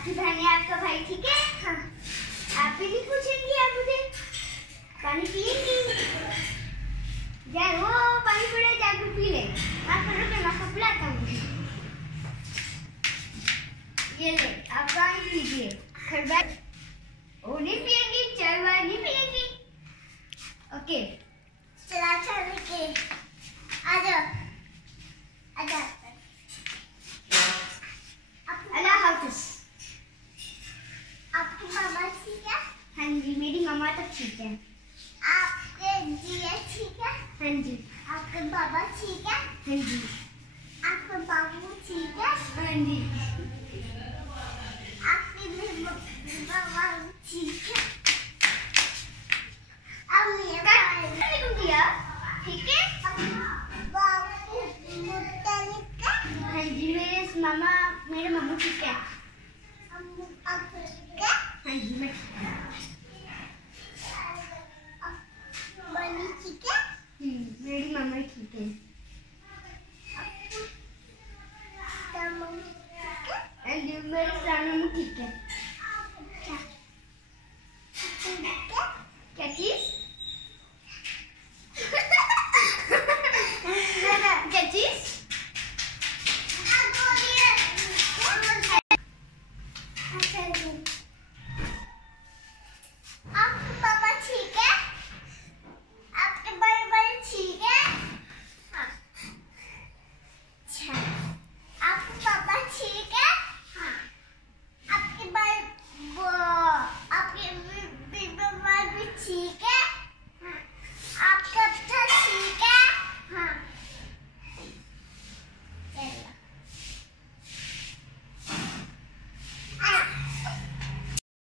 आपकी बहन है, आपका भाई ठीक है? हाँ। आप भी नहीं पूछेंगी? आप मुझे पानी पिएंगी? जाए वो पानी पड़े जाके पी ले। आप करो मैं आपको पिलाता हूँ। ये ले आप पानी पीजिए। फिर बैठ। वो नहीं पिएंगी, चाय वाय नहीं पिएंगी। ओके चला चल के आ जाओ आ जाओ। अल्लाह हाफिज। आपकी मामा ठीक है? हाँ जी मेरी मामा तो ठीक है। आपके जीजा ठीक है? हाँ जी। आपके बाबा ठीक है? हाँ जी। आपके बाबू ठीक है? हाँ जी। आपके बाबा ठीक है? ठीक है? हाँ जी मेरे मामा मेरे मामू ठीक है। हाँ जी मैं ठीक है? मेरी मामा ठीक है। हाँ जी मेरे सामने ठीक है।